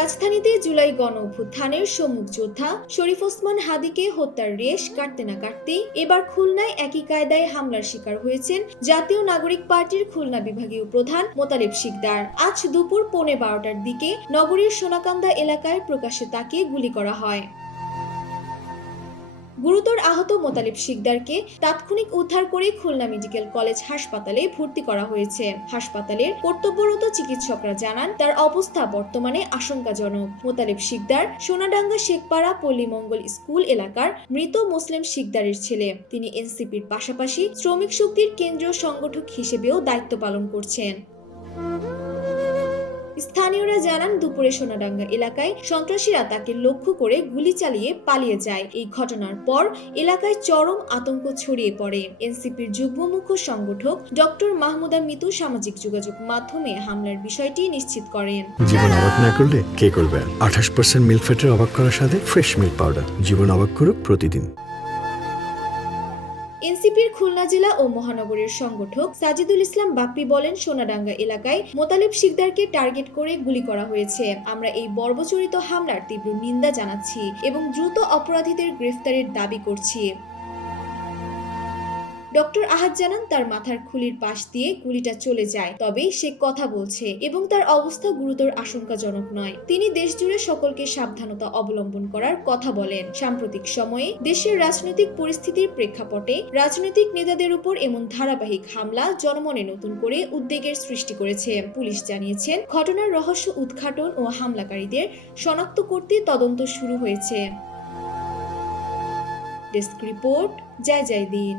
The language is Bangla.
রাজধানীতে জুলাই গণ অভ্যুত্থানের সম্মুখ যোদ্ধা শরীফ ওসমান হাদীকে হত্যার রেশ কাটতে না কাটতেই এবার খুলনায় একই কায়দায় হামলার শিকার হয়েছেন জাতীয় নাগরিক পার্টির খুলনা বিভাগীয় প্রধান মোতালেব শিকদার। আজ দুপুর 12:15টার দিকে নগরীর সোনাকান্দা এলাকায় প্রকাশ্যে তাকে গুলি করা হয়। গুরুতর আহত মোতালেব শিকদারকে তাৎক্ষণিক উদ্ধার করে খুলনা মেডিকেল কলেজ হাসপাতালে ভর্তি করা হয়েছে। হাসপাতালের কর্তব্যরত চিকিৎসকরা জানান তার অবস্থা বর্তমানে আশঙ্কাজনক। মোতালেব শিকদার সোনাডাঙ্গা শেখপাড়া পল্লী মঙ্গল স্কুল এলাকার মৃত মুসলিম শিকদারের ছেলে। তিনি এনসিপির পাশাপাশি শ্রমিক শক্তির কেন্দ্রীয় সংগঠক হিসেবেও দায়িত্ব পালন করছেন। স্থানীয়রা জানান দুপুরে সোনাডাঙ্গা এলাকায় সন্ত্রাসীরা তাকে লক্ষ্য করে গুলি চালিয়ে পালিয়ে যায়। এই ঘটনার পর এলাকায় চরম আতঙ্ক ছড়িয়ে পড়ে। এনসিপির যুগ্ম মুখ্য সংগঠক ডক্টর মাহমুদা মিতু সামাজিক যোগাযোগ মাধ্যমে হামলার বিষয়টি নিশ্চিত করেন। জীবন অবাক না করলে কে করবে? 28% মিল্ক ফ্যাটের অবাক করার সাথে ফ্রেশ মিল্ক পাউডার। জীবন অবাক করুক প্রতিদিন। এনসিপির খুলনা জেলা ও মহানগরের সংগঠক সাজিদুল ইসলাম বাপ্পি বলেন, সোনাডাঙ্গা এলাকায় মোতালেব শিকদারকে টার্গেট করে গুলি করা হয়েছে। আমরা এই বর্বরচিত হামলার তীব্র নিন্দা জানাচ্ছি এবং দ্রুত অপরাধীদের গ্রেফতারের দাবি করছি। ডক্টর আহাদ জানান তার মাথার খুলির পাশ দিয়ে গুলিটা চলে যায়, তবে সে কথা বলছে এবং তার অবস্থা গুরুতর আশঙ্কাজনক নয়। তিনি দেশজুড়ে সকলকে সাবধানতা অবলম্বন করার কথা বলেন। সাম্প্রতিক সময়ে দেশের রাজনৈতিক পরিস্থিতির প্রেক্ষাপটে রাজনৈতিক নেতাদের উপর এমন ধারাবাহিক হামলা জনমনে নতুন করে উদ্বেগের সৃষ্টি করেছে। পুলিশ জানিয়েছেন ঘটনার রহস্য উদ্ঘাটন ও হামলাকারীদের শনাক্ত করতে তদন্ত শুরু হয়েছে। ডেস্ক রিপোর্ট, জয় জয় দিন।